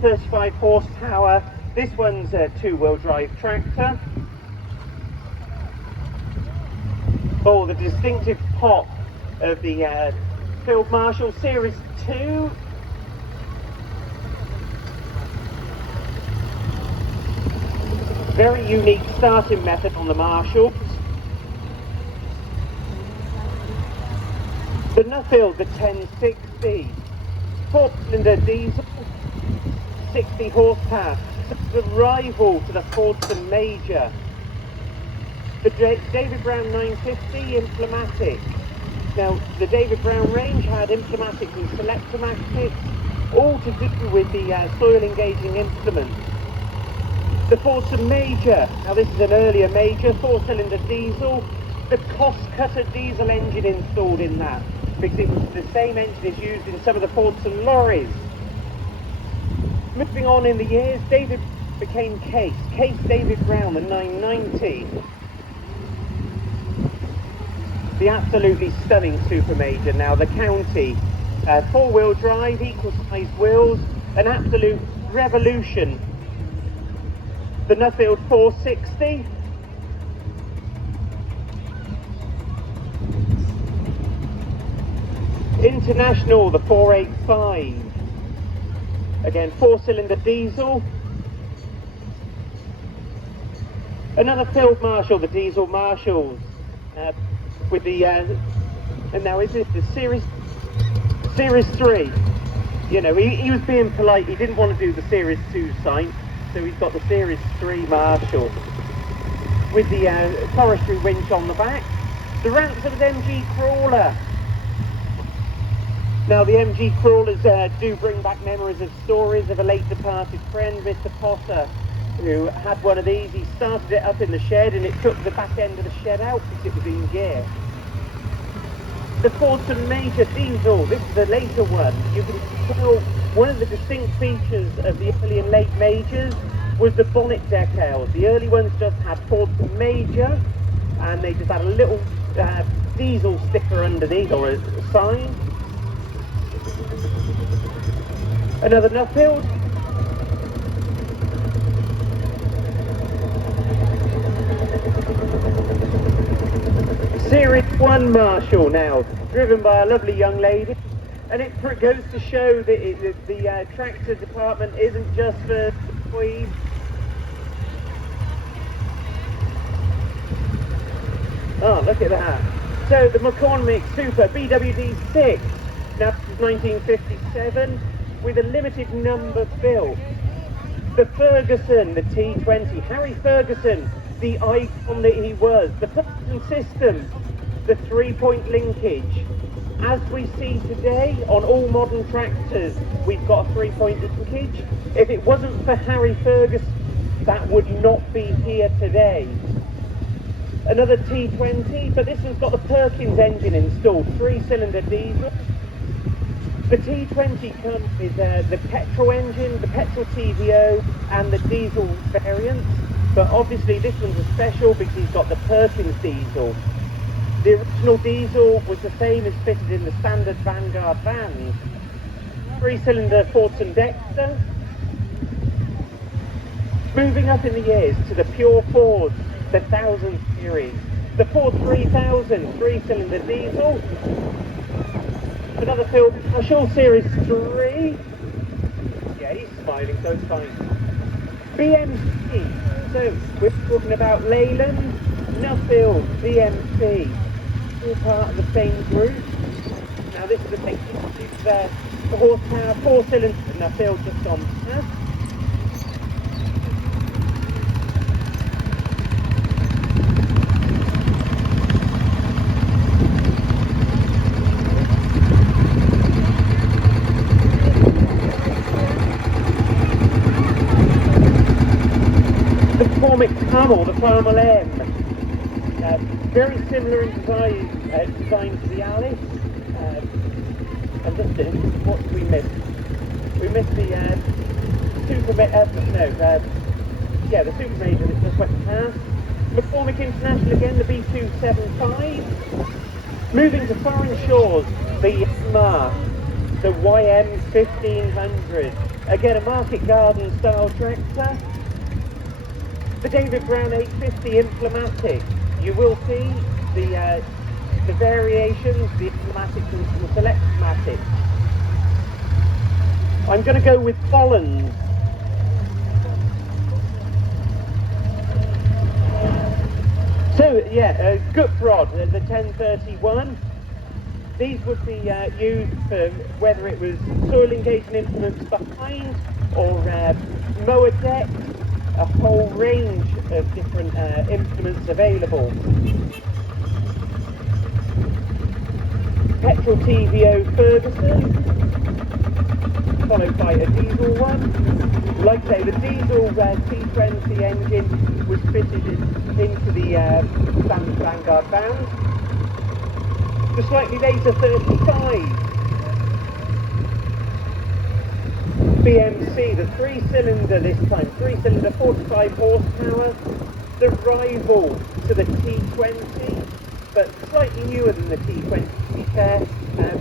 35 horsepower. This one's a two-wheel drive tractor. Oh, the distinctive pop of the Field Marshal Series 2. Very unique starting method on the Marshalls. The Nuffield, the 1060, 4-cylinder diesel, 60 horsepower. The rival to the Fordson Major. The David Brown 950 Implematic. Now, the David Brown range had Implematic and Selectomatics, all to do with the soil engaging implements. The Fordson Major, now this is an earlier Major, 4-cylinder diesel, the cost cutter diesel engine installed in that, because it was the same engine as used in some of the Fordson lorries. Moving on in the years, David became Case David Brown, the 990. The absolutely stunning Super Major. Now the County, 4-wheel drive, equal sized wheels, an absolute revolution. The Nuffield 460. International, the 485. Again, 4-cylinder diesel. Another Field Marshal, the Diesel Marshalls, with the and now is this the Series 3? You know, he was being polite. He didn't want to do the Series 2 sign, so he's got the Series 3 Marshal with the forestry winch on the back. The Ransom's MG Crawler. Now the MG Crawlers do bring back memories of stories of a late departed friend, Mr. Potter, who had one of these. He started it up in the shed and it took the back end of the shed out because it was in gear. The Fordson Major diesel, this is the later one. You can tell one of the distinct features of the early and late Majors was the bonnet decals. The early ones just had Fordson Major and they just had a little diesel sticker underneath, or a sign. Another Nuffield. Series 1 Marshal now, driven by a lovely young lady, and it goes to show that the tractor department isn't just for boys. Oh, look at that. So the McCormick Super BWD6, now this is 1957, with a limited number built. The Ferguson, the T20, Harry Ferguson, the icon that he was. The Ferguson system, the 3-point linkage. As we see today on all modern tractors, we've got a 3-point linkage. If it wasn't for Harry Ferguson, that would not be here today. Another T20, but this one's got the Perkins engine installed, 3-cylinder diesel. The T20 comes with the petrol engine, the petrol TVO, and the diesel variant. But obviously this one's a special because he's got the Perkins diesel. The original diesel was the same as fitted in the standard Vanguard vans. 3-cylinder Fordson Dexter. Moving up in the years to the pure Fords, the 1000 series. The Ford 3000, 3-cylinder diesel. Another Field Marshal Series 3. Yeah, he's smiling, so it's fine. BMC. So, we're talking about Leyland, Nuffield, BMC. All part of the same group. Now this is the thing, it's the horsepower, 4-cylinder Nuffield just on past. Camel, the Camel M, very similar in design to the Alice. And just what did we miss? We missed the Super Major. The Super Major that just went past. McCormick International again, the B275. Moving to foreign shores, the Yamaha. the YM 1500. Again, a market garden style tractor. The David Brown 850 Implomatic. You will see the variations, the Implomatic and the Selectomatic. I'm going to go with Bollens. So yeah, Guprod, the 1031. These would be used for whether it was soil engaging implements behind or mower deck, a whole range of different implements available. Petrol TVO Ferguson, followed by a diesel one. Like I say, the diesel T20 engine was fitted into the standard Vanguard band. The slightly later 35 BMC, the 3-cylinder this time, 3-cylinder 45 horsepower, the rival to the T20, but slightly newer than the T20 to be fair,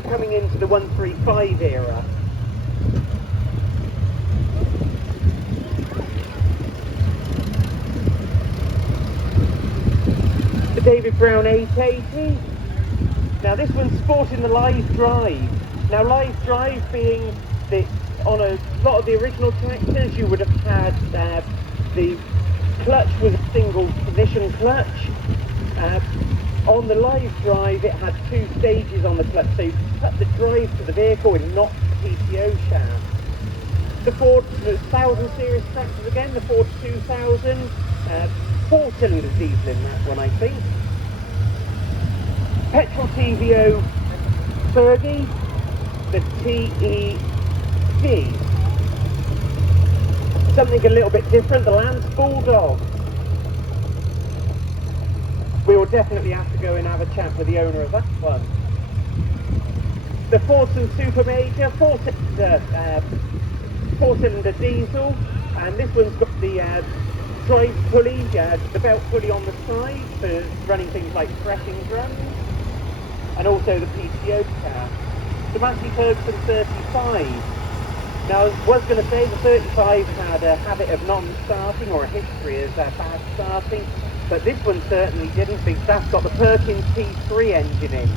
coming into the 135 era. The David Brown 880. Now this one's sporting the live drive. Now live drive being that on a lot of the original tractors you would have had the clutch was a single position clutch. On the live drive it had 2 stages on the clutch, so you cut the drive to the vehicle and not the PTO shaft. The Ford 1000 series tractors again, the Ford 2000, 4-cylinder diesel in that one I think. Petrol TVO Fergie, the TED. Something a little bit different, the Lance Bulldog. We will definitely have to go and have a chat with the owner of that one. The Fordson Super Major, 4-cylinder diesel, and this one's got the drive pulley, the belt pulley on the side for running things like threshing drums, and also the PTO car. The Massey Ferguson 35. Now I was going to say the 35 had a habit of non-starting or a history of bad starting, but this one certainly didn't, because that's got the Perkins P3 engine in.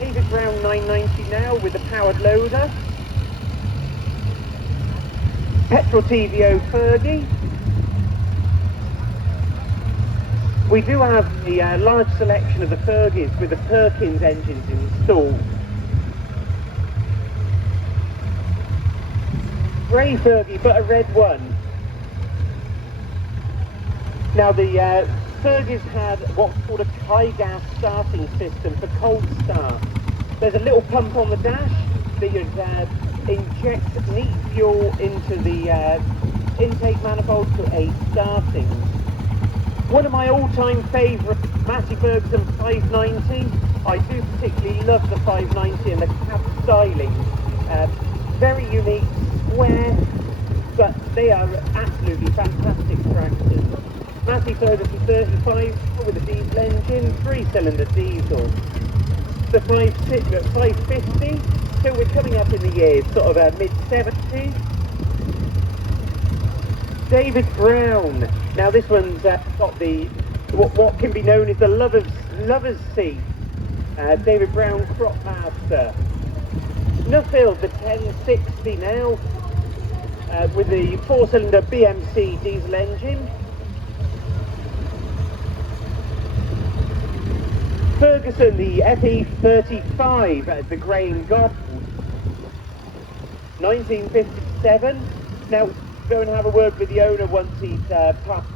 David Brown 990 now with the powered loader. Petrol TVO Fergie. We do have the large selection of the Fergies with the Perkins engines installed. Grey Fergie, but a red one. Now the Fergies had what's called a Ty-gas starting system for cold start. There's a little pump on the dash that you'd inject neat fuel into the intake manifold to aid starting. One of my all-time favourite Massey Ferguson 590. I do particularly love the 590 and the cab styling. Very unique, square, but they are absolutely fantastic tractors. Massey Ferguson 35 with a diesel engine, 3-cylinder diesel. The 550, so we're coming up in the years, sort of mid-70s. David Brown. Now this one's got the what can be known as the lover's seat. David Brown Cropmaster. Nuffield, the 1060 now, with the 4-cylinder BMC diesel engine. Ferguson, the FE35, the grey and gold, 1957. Now, go and have a word with the owner once he's passed.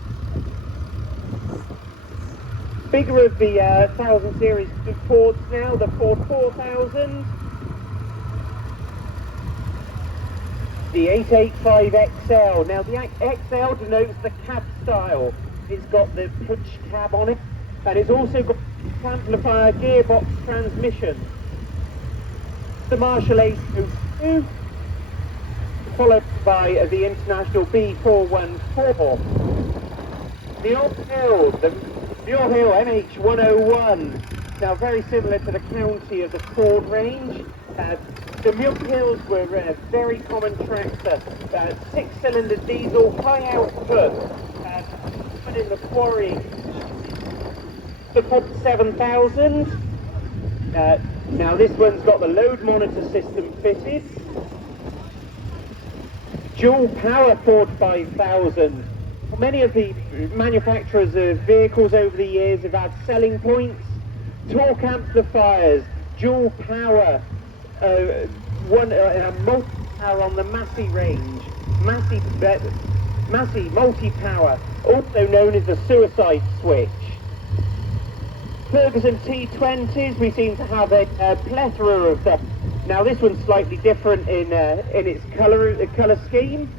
Bigger of the 1000 series Fords now, the Ford 4000. The 885XL. Now, the XL denotes the cab style. It's got the push cab on it, and it's also got amplifier gearbox transmission. The Marshall 802, followed by the International B414. The All Hill, the All Hill MH101. Now very similar to the County of the Ford range. The Milk Hills were a very common tractor, 6-cylinder diesel, high output, put in the quarry, the Ford 7000. Now this one's got the load monitor system fitted. Dual power Ford 5000. Many of the manufacturers of vehicles over the years have had selling points. Torque amplifiers, dual power, multi-power on the Massey range, Massey multi-power, also known as the suicide switch. Ferguson T20s, we seem to have a plethora of them. Now this one's slightly different in its colour scheme.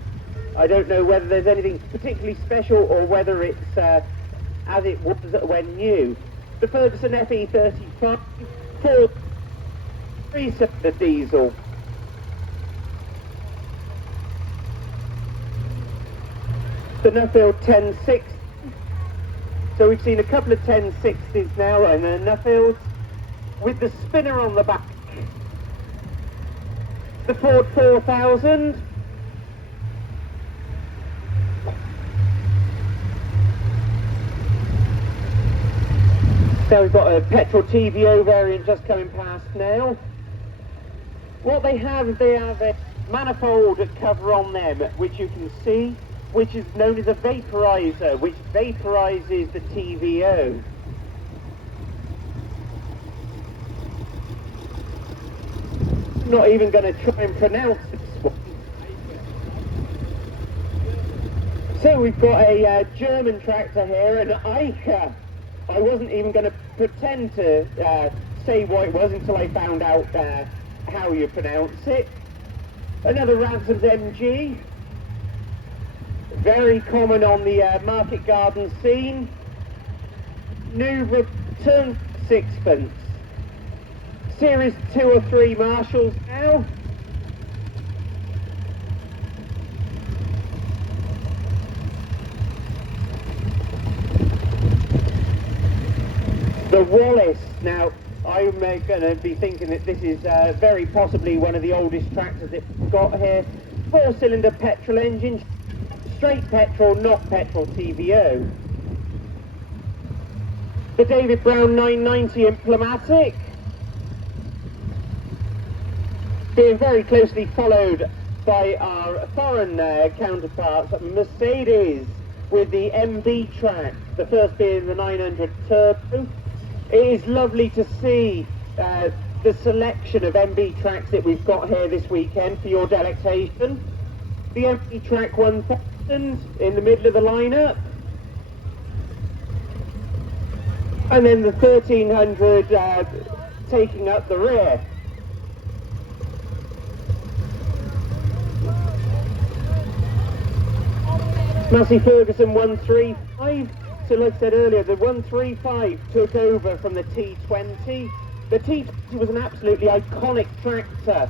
I don't know whether there's anything particularly special or whether it's as it was when new. The Ferguson FE35, 3-cylinder diesel. The Nuffield 1060. So we've seen a couple of 1060s now and a Nuffield with the spinner on the back. The Ford 4000. So we've got a petrol TVO variant just coming past now. What they have a manifold cover on them, which you can see, which is known as a vaporizer, which vaporizes the TVO. I'm not even going to try and pronounce this one. So we've got a German tractor here, an Eicher. I wasn't even going to pretend to say what it was until I found out how you pronounce it. Another Ransom's MG. Very common on the market garden scene. New return sixpence. Series 2 or 3 Marshalls now. The Wallace. Now, I'm going to be thinking that this is very possibly one of the oldest tractors that we've got here. 4-cylinder petrol engine, straight petrol, not petrol TVO. The David Brown 990 Implematic, being very closely followed by our foreign counterparts, Mercedes with the MB track, the first being the 900 Turbo. It is lovely to see the selection of MB tracks that we've got here this weekend for your delectation. The MB track 1000 in the middle of the lineup. And then the 1300 taking up the rear. Massey Ferguson 135. So like I said earlier, the 135 took over from the T20. The T20 was an absolutely iconic tractor,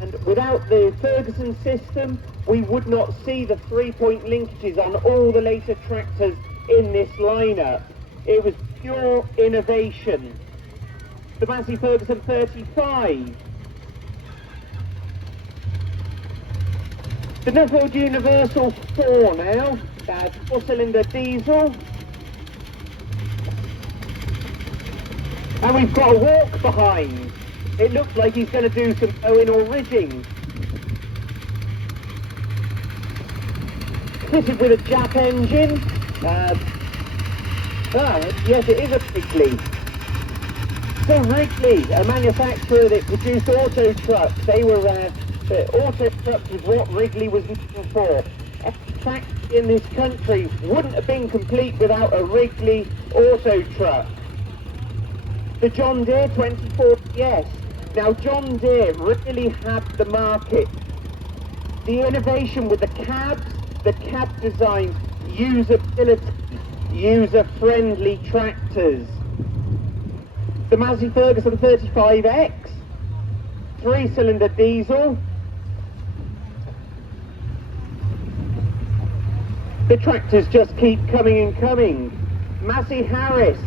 and without the Ferguson system, we would not see the 3-point linkages on all the later tractors in this lineup. It was pure innovation. The Massey Ferguson 35. The Nuffield Universal 4 now, 4-cylinder diesel. And we've got a walk behind. It looks like he's going to do some owing or ridging. Fitted with a Jap engine. Yes, it is a Wrigley. So Wrigley, a manufacturer that produced auto trucks, they were auto trucks was what Wrigley was looking for. Every track in this country wouldn't have been complete without a Wrigley auto truck. The John Deere 24PS. Now John Deere really had the market. The innovation with the cab design, usability, user-friendly tractors. The Massey Ferguson 35X, 3-cylinder diesel. The tractors just keep coming and coming. Massey Harris,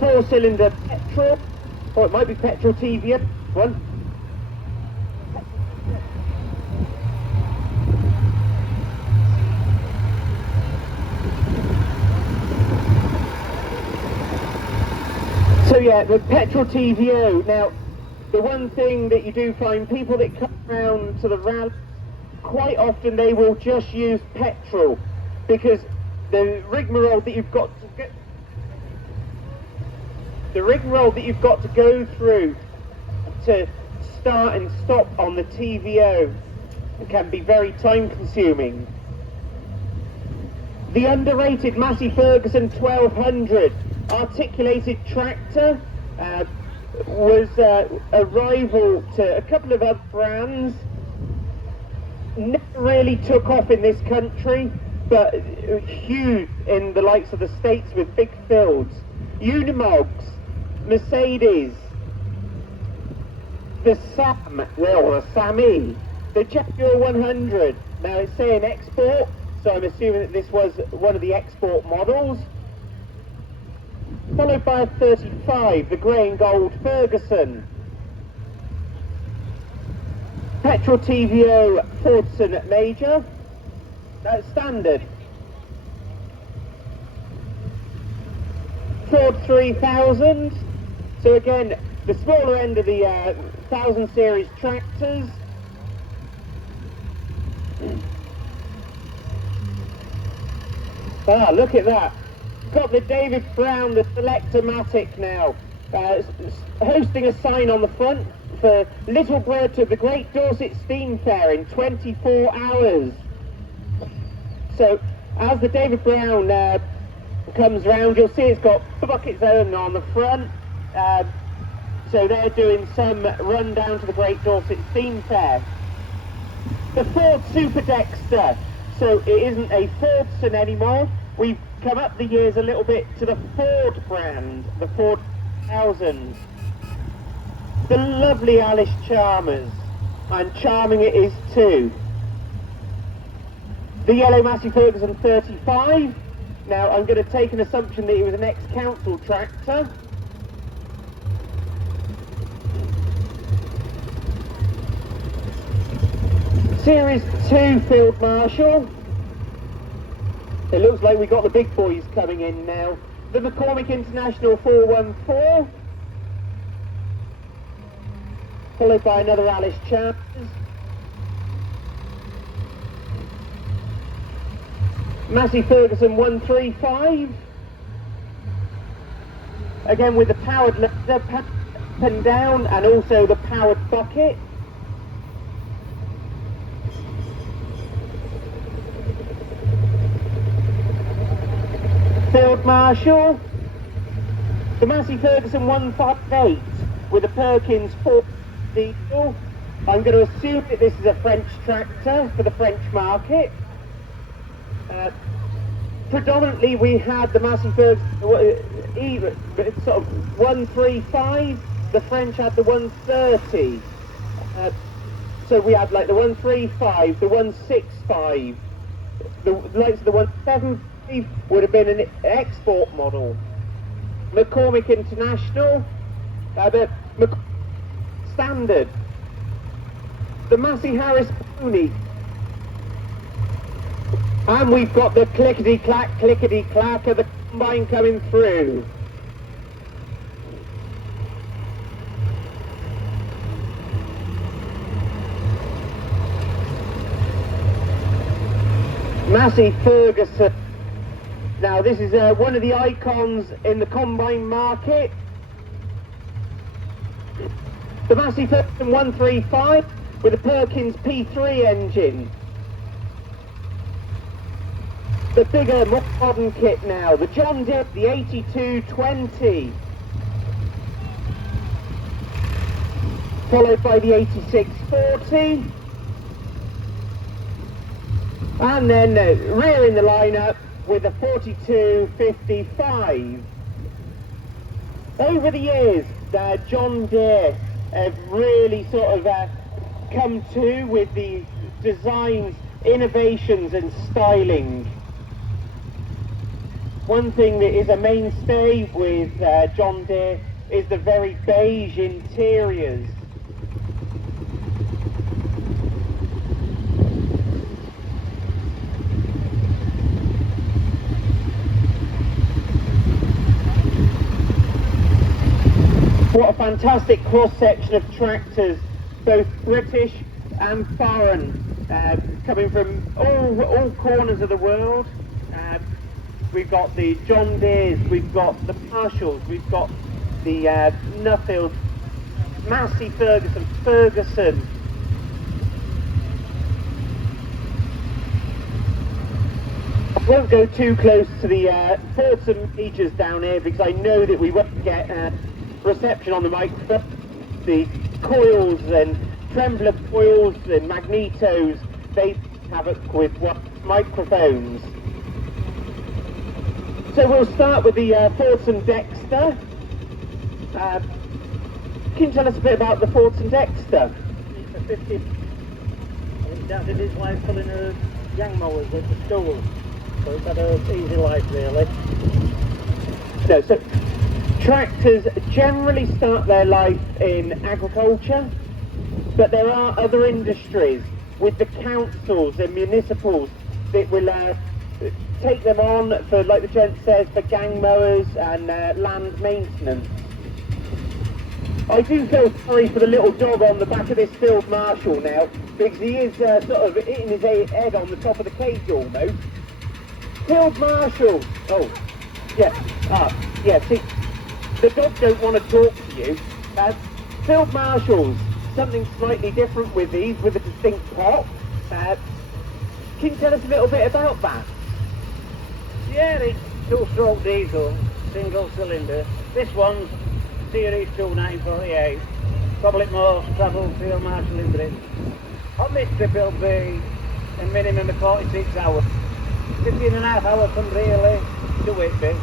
4-cylinder petrol, or it might be petrol TVO one. yeah, the petrol TVO. Now, the one thing that you do find, people that come around to the rally, quite often they will just use petrol, because the rigmarole that you've got to get, the rigmarole that you've got to go through to start and stop on the TVO can be very time consuming. The underrated Massey Ferguson 1200 articulated tractor was a rival to a couple of other brands. Never really took off in this country, but huge in the likes of the States with big fields. Unimogs, Mercedes, the Sammy, the Jaguar 100. Now it's saying export, so I'm assuming that this was one of the export models. Followed by a 35, the grey and gold Ferguson. Petrol TVO Fordson Major, that's standard. Ford 3000, so again, the smaller end of the 1000 series tractors. Ah, look at that. Got the David Brown, the Selector-Matic now, hosting a sign on the front for Little Bird to the Great Dorset Steam Fair in 24 hours. So, as the David Brown comes round, you'll see it's got buckets on the front. So they're doing some run down to the Great Dorset Steam Fair. The Ford Super Dexter. So it isn't a Fordson anymore. We've come up the years a little bit to the Ford brand, the Ford 1000. The lovely Alice Chalmers, and charming it is too. The yellow Massey Ferguson 35. Now I'm going to take an assumption that it was an ex-council tractor. Series 2 Field Marshal. It looks like we got the big boys coming in now. The McCormick International 414. Followed by another Alice Chalmers. Massey Ferguson 135. Again with the powered leather, up and down, and also the powered bucket. Field Marshal, the Massey Ferguson 158 with a Perkins 4 diesel. I'm going to assume that this is a French tractor for the French market. Predominantly we had the Massey Ferguson even sort of 135, the French had the 130. So we had like the 135, the 165, the likes of the 175 would have been an export model. McCormick International, standard. The Massey Harris Pony. And we've got the clickety-clack of the combine coming through. Massey Ferguson. Now this is one of the icons in the combine market. The Massey Ferguson 135 with a Perkins P3 engine. The bigger, more modern kit now, the John Deere, the 8220. Followed by the 8640. And then rear in the lineup with a 4255. Over the years, John Deere have really sort of come to with the designs, innovations and styling. One thing that is a mainstay with John Deere is the very beige interiors. fantastic cross-section of tractors, both British and foreign, coming from all corners of the world. We've got the John Deeres, we've got the Marshalls, we've got the Nuffield, Massey Ferguson. I won't go too close to the Fordson features down here because I know that we won't get reception on the microphone. The coils and trembler coils and magnetos, they have it with microphones. So we'll start with the Fordson Dexter. Can you tell us a bit about the Fordson Dexter? It's a 50. He started his life pulling her young mowers at the school. So it's had an easy life really. No, so tractors generally start their life in agriculture, but there are other industries with the councils and municipals that will take them on for, like the gent says, for gang mowers and land maintenance. I do feel sorry for the little dog on the back of this Field Marshal now, because he is sort of hitting his head on the top of the cage almost. Field Marshal! Oh, yeah, see, the dog don't want to talk to you. Field Marshals, something slightly different with these, with a distinct pop. Can you tell us a little bit about that? Yeah, it's 2-stroke diesel, single cylinder. This one's Series 2948. Probably more travel Field Marshal in Britain. On this trip it'll be a minimum of 46 hours. 15.5 hours from Really to Whitby.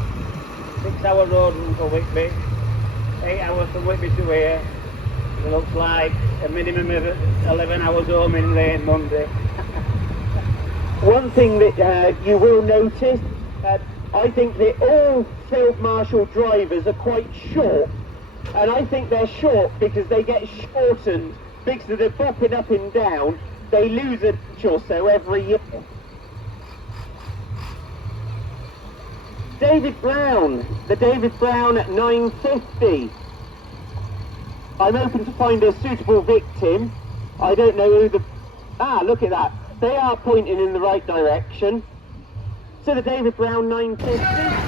6-hour road run for Whitby. 8 hours from Whitby to here. It looks like a minimum of 11 hours home in Leyland Monday. One thing that you will notice, I think that all Field Marshal drivers are quite short, and I think they're short because they get shortened because they're bopping up and down. They lose an inch or so every year. David Brown, the David Brown 950. I'm hoping to find a suitable victim. I don't know who the... look at that. They are pointing in the right direction. So the David Brown 950.